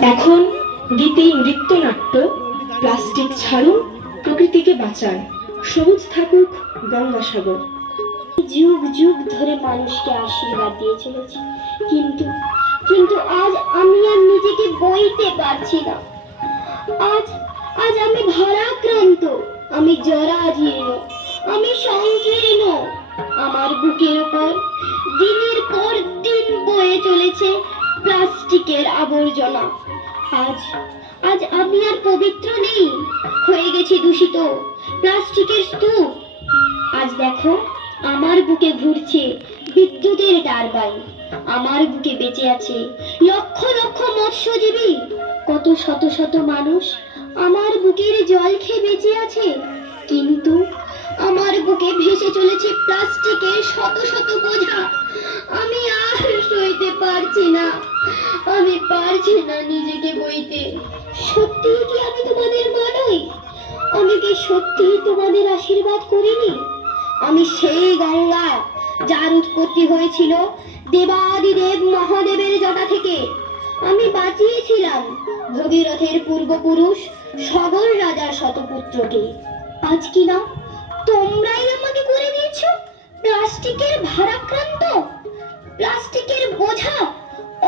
এখন গীতি নৃত্যনাট্য, প্লাস্টিক ছাড়ুন, প্রকৃতিকে বাঁচান, সবুজ থাকুক গঙ্গাসাগর। যুগ যুগ ধরে মানুষকে আশীর্বাদ দিয়ে চলেছি, কিন্তু কিন্তু আজ আমি আর নিজেকে বইতে পারছি না। আজ আজ আমি ভারাক্রান্ত, আমি জরাজীর্ণ, আমি সংকীর্ণ। আমার বুকের উপর দিনের পর দিন বয়ে চলেছে প্লাস্টিকের আবর্জনা। আজ আজ আমি আর পবিত্র নেই, হয়ে গেছি দূষিত প্লাস্টিকের স্তূপ। আজ দেখো আমার বুকে ঘুরছে বিদ্যুতের টারবাইন, আমার বুকে বেঁচে আছে লক্ষ লক্ষ মৎস্যজীবী, কত শত শত মানুষ আমার বুকের জল খেয়ে বেঁচে আছে। কিন্তু আমার বুকে ভেসে চলেছে প্লাস্টিকের শত শত বোঝা। আমি আর সইতে পারছি না, আমি পারছি না নিজেকে বইতে। সত্যি কি আমি তোমাদের মা নই? আমি কি সত্যি তোমাদের আশীর্বাদ করিনি? আমি সেই গঙ্গা যার উৎপত্তি হয়েছিল দেবাদিদেব মহাদেবের জটা থেকে। আমি বাঁচিয়েছিলাম ভগীরথের পূর্বপুরুষ সগর রাজার শতপুত্রকে। আজ কি না তোমরাই আমাকে করে দিয়েছ প্লাস্টিকের ভারাক্রান্ত, প্লাস্টিকের বোঝা,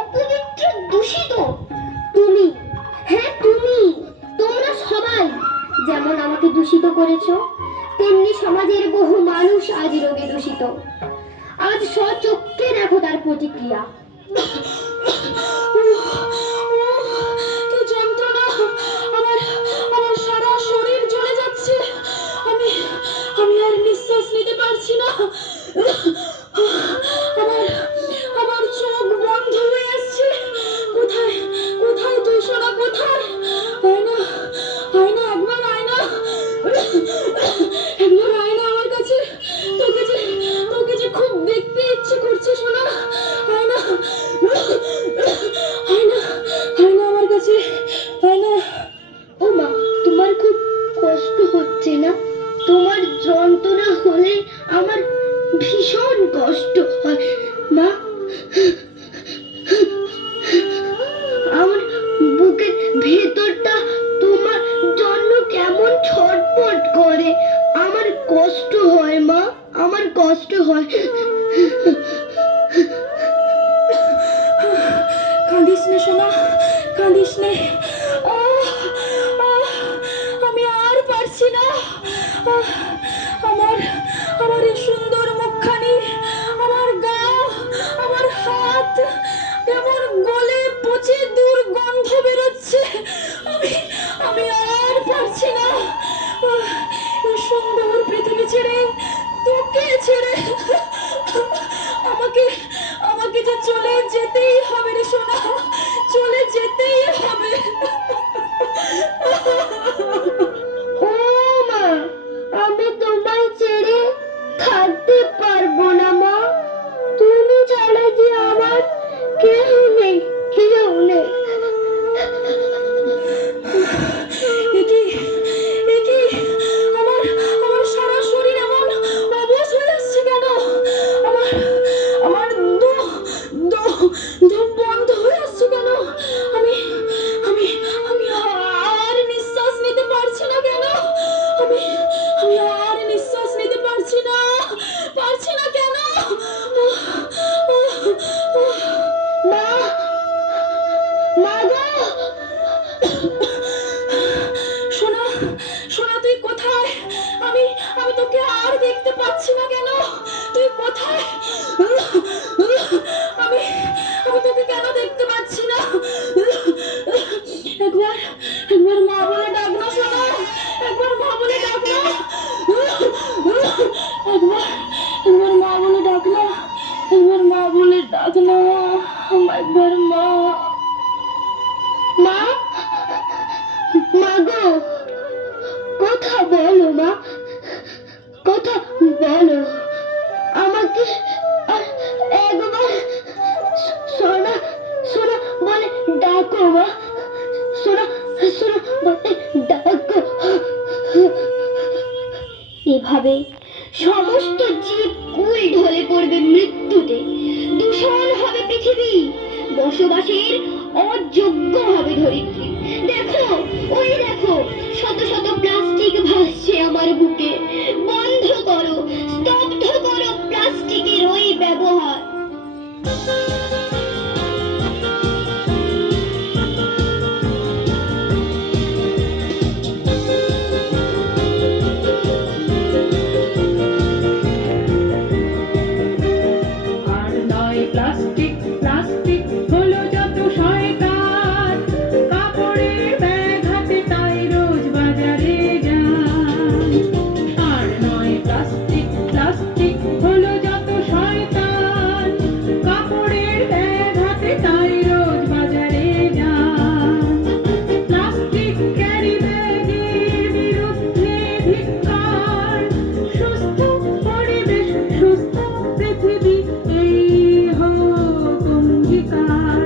অপবিত্র, দূষিত। তুমি, হ্যাঁ তুমি, তোমরা সবাই যেমন আমাকে দূষিত করেছো, তেমনি সমাজের বহু মানুষ আজ রোগে দূষিত। আজ স্বচক্ষে দেখো তার প্রতিক্রিয়া। কি যন্ত্রণা! আমার আমার সারা শরীর জ্বলে যাচ্ছে। আমি আমি আর নিঃশ্বাস নিতে পারছি না। আমার আমার চোখ বন্ধ হয়ে আসছে। কোথায় কোথায় তুই সোনা, কোথায়? আয়না আয়না, একবার আয়না, একবার আয়না আমার কাছে। তোকে যে খুব দেখতে ইচ্ছে করছে সোনা। আয়না আয়না আয়না আমার কাছে, আয়না। ও মা, তোমার খুব কষ্ট হচ্ছে না? তোমার যন্ত্রণা হলে আমার ভীষণ কষ্ট হয় মা। আমার বুকের ভেতরটা তোমার জন্য কেমন ছটফট করে। আমার কষ্ট হয় মা, আমার কষ্ট হয়। কাঁদিস না সোনা, কাঁদিস নে। আমি আর পারছি না। আমার আমার এই সুন্দর মুখখানি, আমার গা, আমার হাত কেমন গলে পচে দুর্গন্ধ বেরোচ্ছে। আমি আমি আর পারছি না। এই সুন্দর পৃথিবী ছেড়ে, তোকে ছেড়ে আমাকে আমাকে যে চলে যেতেই হবে রে সোনা, চলে যেতেই হবে। ও মা, আমি তোমায় ছেড়ে থাকতে পারবো না মা। তুমি ছাড়া যে আমার কেউ নেই, কেউ নেই। আমার আমার সারা শরীর এমন অবশ হয়ে আসছে কেন? আমার আমার দম বন্ধ হয়ে আসছে কেন? আমি আমি আমি আর নিঃশ্বাস নিতে পারছি না কেন? আমি আমি আর নিঃশ্বাস নিতে পারছি না কেন? মা, মা গো! সোনা, সোনা তুই কোথায়? আমি আমি তোকে আর দেখতে পাচ্ছি না কেন? তুই কোথায়? আমি আমি তোকে কেন দেখতে পাচ্ছি না? একবার একবার মা বলে ডাক না সোনা, একবার মা বলে ডাক না। একবার একবার মা বলে ডাক না, একবার মা বলে ডাক না। একবার মা, মা, মা গো! কথা বলো মা, কথা বলো আমাকে। আর একবার সোনা সোনা বলে ডাকো মা, সোনা সোনা বলে ডাকো। এভাবে সমস্ত জীব কুল ঢলে পড়বে মৃত্যুতে। দূষণ হবে পৃথিবী, বসবাসের অযোগ্য হবে ধরিত্রী, দেখো, ওই দেখো, শত শত প্লাস্টিক ভাসছে আমার বুকে। বন্ধ করো, স্তব্ধ করো প্লাস্টিকের ওই ব্যবহার। আর নয় প্লাস্টিক, প্লাস্টিক হলো যত শয়তান, কাপড়ের ব্যাগ হাতে তাই রোজ বাজারে যান। আর নয় প্লাস্টিক, প্লাস্টিক হলো যত শয়তান, কাপড়ের ব্যাগ হাতে তাই রোজ বাজারে যান। প্লাস্টিক ক্যারি ব্যাগের বিরুদ্ধে ধিক্কার, সুস্থ পরিবেশ সুস্থ পৃথিবী এই হোক অঙ্গীকার।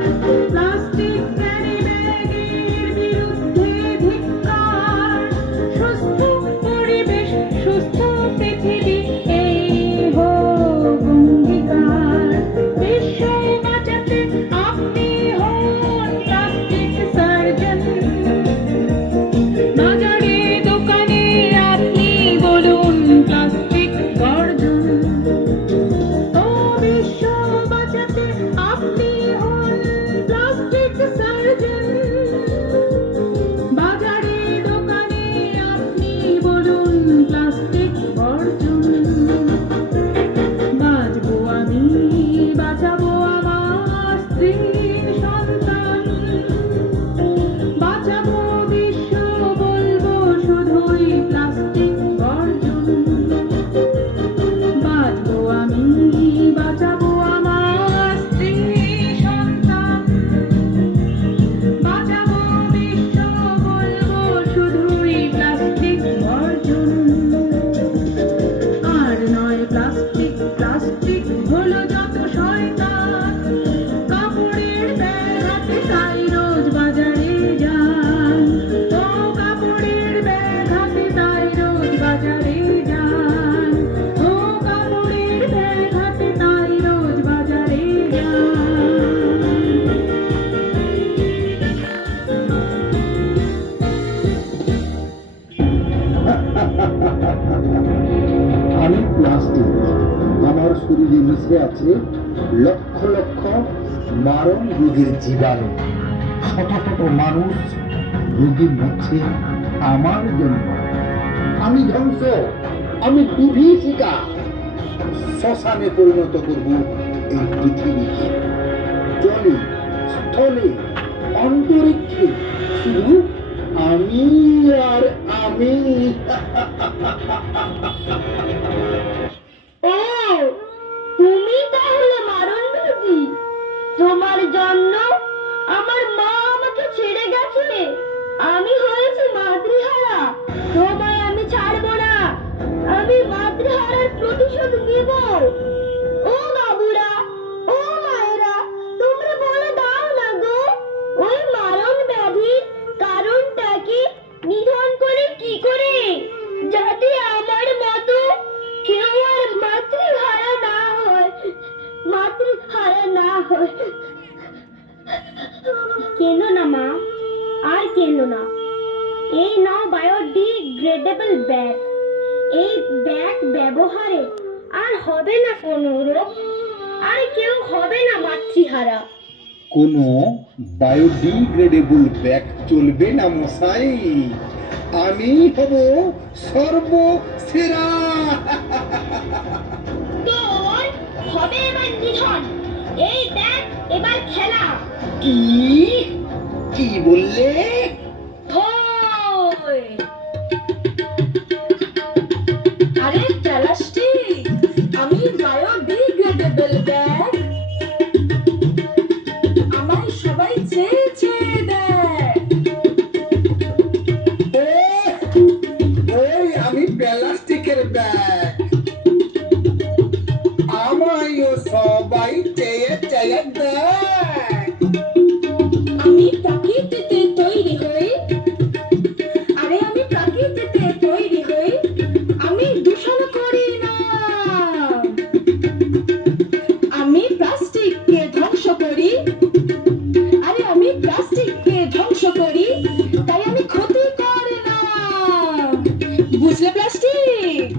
প্লাস্টিক ক্যারি ব্যাগের বিরুদ্ধে ধিক্কার, সুস্থ পরিবেশ সুস্থ পৃথিবী এই হোক অঙ্গীকার। বিশ্ব বাঁচাতে আপনি হন প্লাস্টিক সার্জন, বাজারে দোকানে আপনি বলুন প্লাস্টিক বর্জন। ও বিশ্ব বাঁচাতে আপনি হন প্লাস্টিক সার্জন, বাজারে দোকানে আপনি বলুন প্লাস্টিক বর্জন। বাঁচবো আমি, বাঁচাবো আমার স্ত্রী সন্তান, বাঁচাবো বিশ্ব বলবো শুধুই প্লাস্টিক বর্জন। বাঁচবো আমি, বাঁচাবো আমার স্ত্রী সন্তান, বাঁচাবো বিশ্ব বলবো শুধুই প্লাস্টিক বর্জন। আর নয় প্লাস্টিক, প্লাস্টিক হলো যত শয়তান, কাপড়ের ব্যাগ হাতে তাই রোজ বাজারে যান। ও কাপড়ের ব্যাগ হাতে তাই রোজ বাজারে যান। ও কাপড়ের ব্যাগ হাতে তাই রোজ বাজারে যান। আমি প্লাস্টিক, আমার শরীরে মিশে আছে লক্ষ লক্ষ মারণ রোগের জীবাণু। শত শত মানুষ রোগী মরছে আমার জন্য। আমি ধ্বংস, আমি বিভীষিকা। শ্মশানে পরিণত করব এই পৃথিবীকে। জলে, স্থলে, অন্তরিক্ষে শুধু আমি আর আমি। ও, তুমি তাহলে মারণবাজি? তোমার জন্য আমার মা আমাকে ছেড়ে গেছে, আমি হয়েছি মাতৃহারা। তোমায় আমি ছাড়বো না, আমি মাতৃহারার প্রতিশোধ নেব। ও বাবুরা, ও মায়েরা, তোমরা বলে দাও না গো, ওই মারণ ব্যাধির কারণটা কি, নিধন করে কি করে, যাতে আমার মতো কেউ আর মাতৃহারা না হয়, মাতৃহারা না হয়। কেন না মা, আর কেন না। এই নাও বায়োডিগ্রেডেবল ব্যাগ। এই ব্যাগ ব্যবহারে আর হবে না কোনো রোগ, আর কেউ হবে না মাতৃহারা। কোনো বায়োডিগ্রেডেবল ব্যাগ চলবে না মশাই, আমি হব সর্বসেরা। তোর হবে এবার নিধন, এই ব্যাগ এবার খেলা। কি কি বললে? ওই আরে প্লাস্টিক, আমি বায়োডিগ্রেডেবল ব্যাগ, আমায় সবাই চেয়ে চেয়ে দেয়। ওই আমি প্লাস্টিকের ব্যাগ, আমায়ও সবাই চেয়ে চেয়ে দেয়। আমি প্রকৃতিতে তৈরি ধ্বংস করি, তাই আমি ক্ষতি করে না। বুঝলে প্লাস্টিক?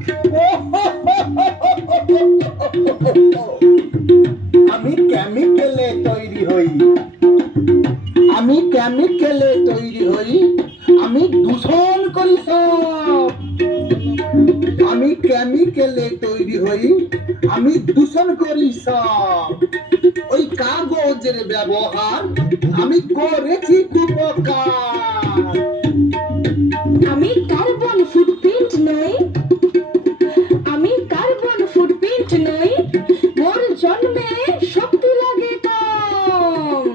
আমি কেমিক্যালে তৈরি হই, আমি কেমিক্যালে তৈরি হই, আমি দূষণ করি সব। আমি কেমিক্যালে তৈরি হই, আমি দূষণ করি সব। ওই কাগজের ব্যবহার আমি করেছি উপকার। আমি কার্বন ফুটপ্রিন্ট নই, আমি কার্বন ফুটপ্রিন্ট নই, মোর জন্মে শক্তি লাগে কম।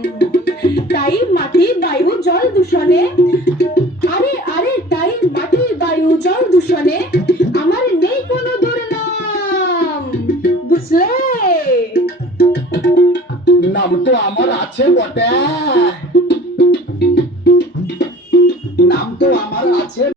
তাই মাটি বায়ু জল দূষণে, তাই মাটি বায়ু জল দূষণে আমার নেই কোনো দুর্নাম। বুঝলে? নাম তো আমার আছে বটে, নাম তো আমার আছে